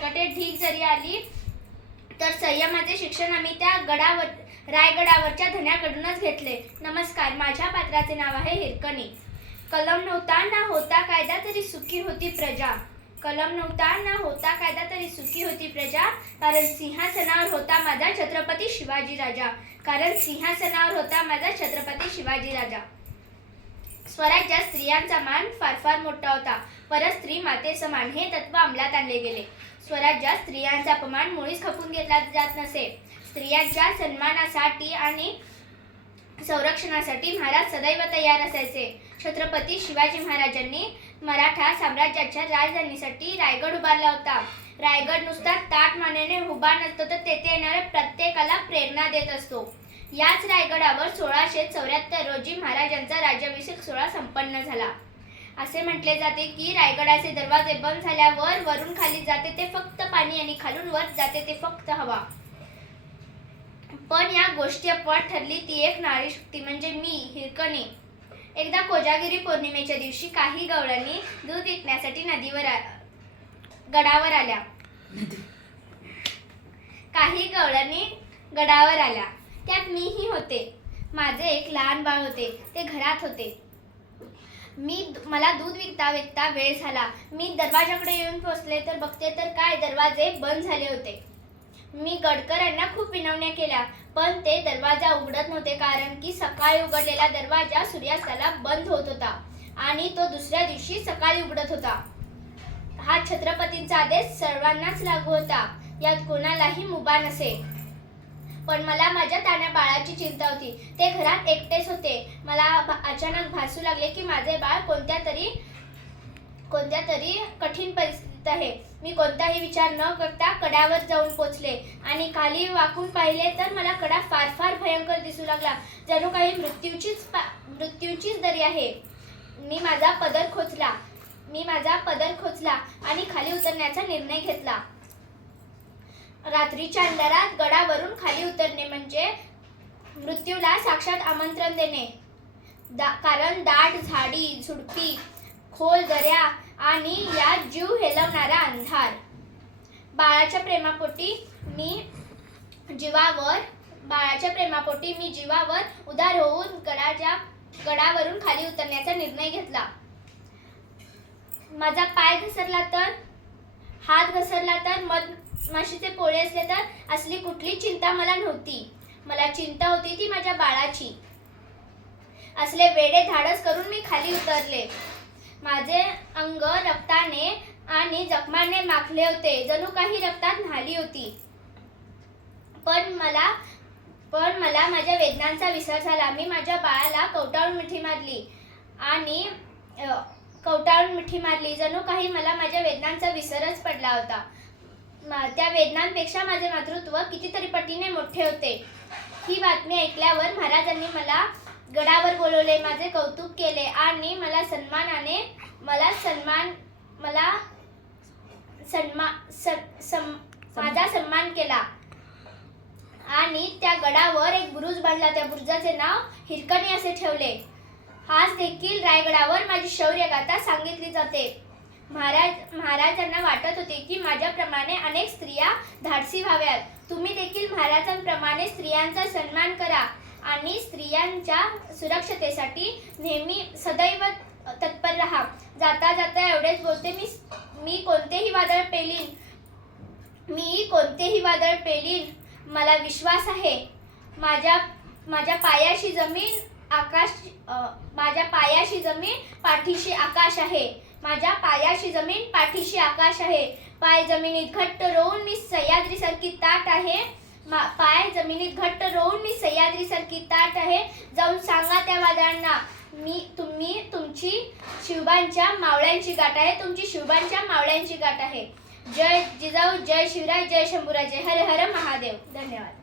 संकटे ढीग जरी आली तर संयमाचे शिक्षण आम्ही त्या रायगडावरच्या धन्याकडूनच घेतले. नमस्कार, माझ्या पात्राचे नाव आहे हिरकणी. कलम नव्हता ना होता कायदा तरी सुखी होती प्रजा. कलम नव्हता ना होता कायदा तरी सुखी होती प्रजा. कारण सिंहासनावर होता माझा छत्रपती शिवाजी राजा. कारण सिंहासनावर होता माझा छत्रपती शिवाजी राजा. स्वराज्यात स्त्रियांचा मान फार फार मोठा होता. परस्त्री माते समान हे तत्व अंमलात आणले गेले. स्वराज्यात स्त्रियांचा अपमान मुळीच खपून घेतला जात नसे. स्त्रियांच्या सन्मानासाठी आणि संरक्षणासाठी महाराज सदैव तयार असायचे. छत्रपती शिवाजी महाराजांनी मराठा साम्राज्याच्या राजधानीसाठी रायगड उभारला होता. रायगड नुसता ताठ मानेने उभा नसतो तर तेथे येणाऱ्या प्रत्येकाला प्रेरणा देत असतो. याच रायगडावर 1674 रोजी महाराजांचा राज्याभिषेक सोहळा संपन्न झाला. असे म्हटले जाते की रायगडाचे दरवाजे बंद झाल्यावर वरून खाली जाते ते फक्त पाणी आणि खालून वर जाते ते फक्त हवा. पण या गोष्टी अपवाद ठरली ती एक नारी शक्ती म्हणजे मी हिरकणी. एकदा कोजागिरी पौर्णिमेच्या दिवशी काही गवळणी दूध विकण्यासाठी गडावर आल्या. काही गवळणी गडावर आल्या. त्यात मीही होते. माझे एक लहान बाळ होते. ते घरात होते. मला दूध विकता विकता वेळ झाला. मी दरवाजाकडे येऊन पोहोचले तर बघते तर काय, दरवाजे बंद झाले होते. मी गडकरांना खूप विनवण्या केल्या पण ते दरवाजा उघडत नव्हते. कारण की सकाळी उघडलेला दरवाजा सूर्यास्ताला बंद होत होता आणि तो दुसऱ्या दिवशी सकाळी उघडत होता. हा छत्रपतींचा आदेश सर्वांनाच लागू होता. यात कोणालाही मुभा नसे. पण मला माझ्या तान्या बाळाची चिंता होती. ते घरात एकटेच होते. मला अचानक भासू लागले की माझे बाळ कोणत्या तरी कठीण परिस्थितीत आहे. मी कोणताही विचार न करता कड्यावर जाऊन पोचले आणि खाली वाकून पाहिले तर मला कडा फार फार भयंकर दिसू लागला. जणू काही मृत्यूचीच दरी आहे. मी माझा पदर खोचला आणि खाली उतरण्याचा निर्णय घेतला. रात्रीच्या अंधारात गडावरून खाली उतरणे म्हणजे मृत्यूला साक्षात आमंत्रण देणे. कारण दाट झाडी झुडपी, खोल दऱ्या आणि या जीव हेलवणारा अंधार. बाळाच्या प्रेमापोटी मी जीवावर उदार होऊन गडावरून खाली उतरण्याचा निर्णय घेतला. माझा पाय घसरला तर, हात घसरला तर, मधमाशीचे पोळे असले तर असली कुठली चिंता मला नव्हती. मला चिंता होती ती माझ्या बाळाची. असले वेडे धाडस करून मी खाली उतरले. माझे अंग रक्ताने आणि जखमाने माखले होते. जणू काही रक्तात न्हाली होती. पण मला माझ्या वेदनांचा विसर झाला. मी माझ्या बाळाला कवटाळून मिठी मारली. जणू काही मला माझ्या वेदनांचा विसरच पडला होता. त्या वेदनांपेक्षा माझे मातृत्व कितीतरी पटीने मोठे होते. ही बातमी ऐकल्यावर महाराजांनी मला गडावर बोलवले, माझे कौतुक केले आणि माझा सन्मान केला. आणि त्या गडावर एक बुरुज बांधला. त्या बुरुजाचे नाव हिरकणी असे ठेवले. आज देखील रायगडावर माझी शौर्यगाथा सांगितली जाते. महाराजांना वाटत होते की माझ्याप्रमाणे अनेक स्त्रिया धाडसी व्हाव्यात. तुम्ही देखील महाराजांप्रमाणे स्त्रियांचा सन्मान करा आणि स्त्रियांच्या सुरक्षतेसाठी नेहमी सदैव तत्पर राहा. जाता जाता एवढेच बोलते, मी कोणतेही वादळ पेलीन. मला विश्वास आहे. माझ्या पायाशी जमीन पाठीशी आकाश आहे. माझ्या पायाशी जमीन पाठीशी आकाश आहे. पाय जमिनीत घट्ट रोवून मी सह्याद्रीसारखी ताठ आहे. ताठ आहे. जाऊन सांगा त्या वादळांना तुमची शिवबांच्या मावळ्यांची गाठ आहे. जय जिजाऊ, जय शिवराय, जय शंभूराज, जय हर हर महादेव. धन्यवाद.